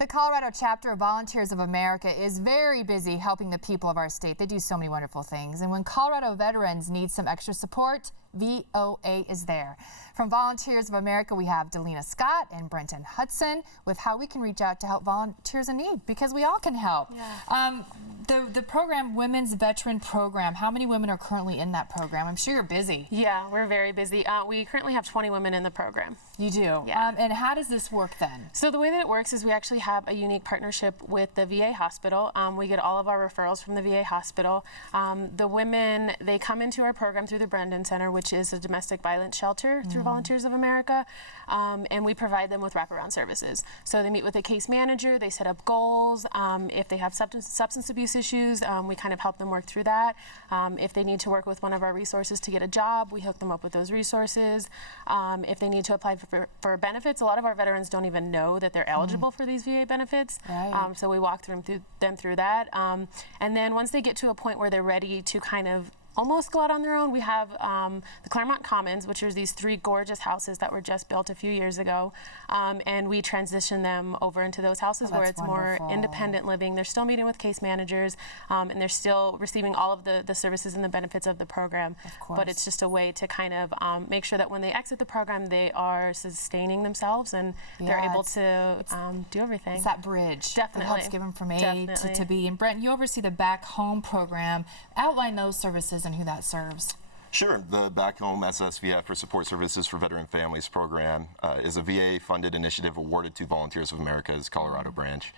The Colorado chapter of Volunteers of America is very busy helping the people of our state. They do so many wonderful things. And when Colorado veterans need some extra support, VOA is there. From Volunteers of America, we have Delina Scott and Brenton Hudson with how we can reach out to help volunteers in need, because we all can help. Yeah. The program, Women's Veteran Program, how many women are currently in that program? I'm sure you're busy. Yeah, we're very busy. We currently have 20 women in the program. You do? Yeah. And how does this work then? So the way that it works is we actually have a unique partnership with the VA hospital. We get all of our referrals from the VA hospital. The women, they come into our program through the Brendan Center, which is a domestic violence shelter through Volunteers of America, and we provide them with wraparound services. So they meet with a case manager, they set up goals. If they have substance abuse issues, we kind of help them work through that. If they need to work with one of our resources to get a job, we hook them up with those resources. If they need to apply for benefits, a lot of our veterans don't even know that they're eligible for these VA benefits. Right. So we walk them through that. And then once they get to a point where they're ready to kind of almost go out on their own, we have the Claremont Commons, which are these 3 gorgeous houses that were just built a few years ago, and we transition them over into those houses where it's wonderful. More independent living. They're still meeting with case managers, and they're still receiving all of the services and the benefits of the program. Of course. But it's just a way to kind of make sure that when they exit the program, they are sustaining themselves and they're able to do everything. It's that bridge. Definitely. That helps give them from A to B. And Brent, you oversee the Back Home program. Outline those services and who that serves. Sure. The Back Home SSVF, or Support Services for Veteran Families program, is a VA-funded initiative awarded to Volunteers of America's Colorado branch.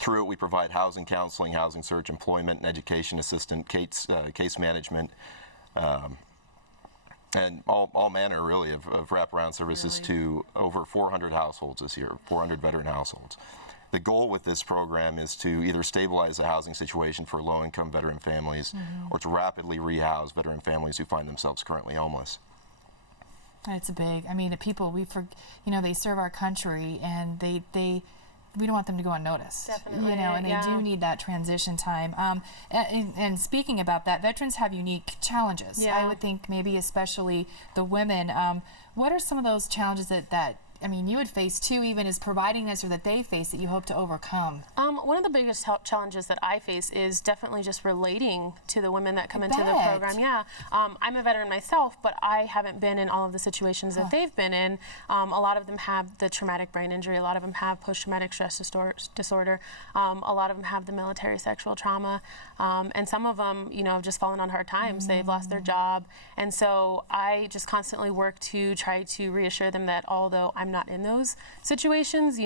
Through it, we provide housing counseling, housing search, employment, and education assistance, case management, and all manner, really, of wraparound services to over 400 households this year, 400 veteran households. The goal with this program is to either stabilize the housing situation for low-income veteran families or to rapidly rehouse veteran families who find themselves currently homeless. It's a big, I mean, the people, they serve our country, and we don't want them to go unnoticed. Definitely. And they do need that transition time. And speaking about that, veterans have unique challenges. I would think maybe especially the women. What are some of those challenges that you would face too, even as providing this, or that they face, that you hope to overcome? One of the biggest challenges that I face is definitely just relating to the women that come into the program. Yeah, I'm a veteran myself, but I haven't been in all of the situations that they've been in. A lot of them have the traumatic brain injury. A lot of them have post-traumatic stress disorder. A lot of them have the military sexual trauma. And some of them, have just fallen on hard times. They've lost their job. And so I just constantly work to try to reassure them that although I'm not in those situations,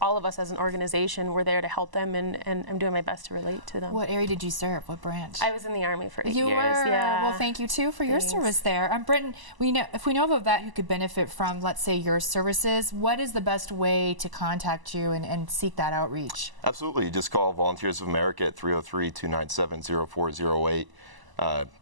all of us as an organization, we're there to help them, and I'm doing my best to relate to them. What area did you serve? What branch? I was in the Army for 8 years. You were? Yeah. Well, thank you too for your service there. Brenton, if we know of a vet who could benefit from, let's say, your services, what is the best way to contact you and seek that outreach? Absolutely. You just call Volunteers of America at 303-297-0408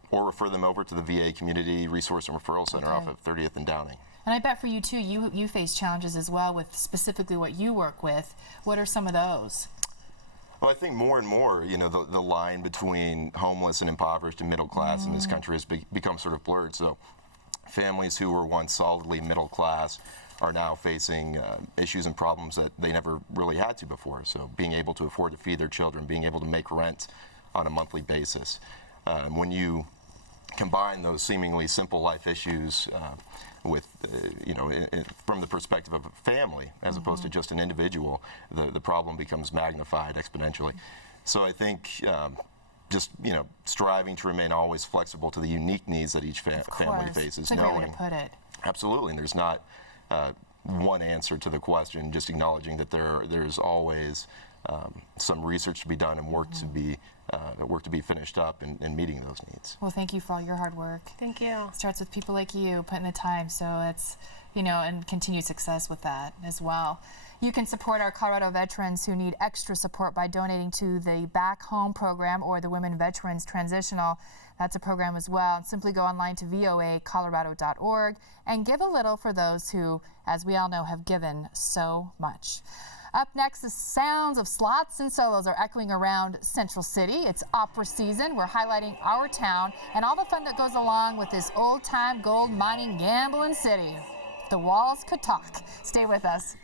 or refer them over to the VA Community Resource and Referral Center off of 30th and Downing. And I bet for you too, you face challenges as well with specifically what you work with. What are some of those? Well, I think more and more, the line between homeless and impoverished and middle class in this country has become sort of blurred. So families who were once solidly middle class are now facing issues and problems that they never really had to before. So being able to afford to feed their children, being able to make rent on a monthly basis. When you combine those seemingly simple life issues with, from the perspective of a family as opposed to just an individual, the problem becomes magnified exponentially. So I think just, striving to remain always flexible to the unique needs that each family faces. That's a great way to put it. Absolutely, and there's not one answer to the question, just acknowledging that there's always some research to be done and work to be finished up in meeting those needs. Well, thank you for all your hard work. Thank you. It starts with people like you putting the time, so it's, and continued success with that as well. You can support our Colorado veterans who need extra support by donating to the Back Home program or the Women Veterans Transitional. That's a program as well. Simply go online to voacolorado.org and give a little for those who, as we all know, have given so much. Up next, the sounds of slots and solos are echoing around Central City. It's opera season. We're highlighting our town and all the fun that goes along with this old-time gold mining gambling city. The walls could talk. Stay with us.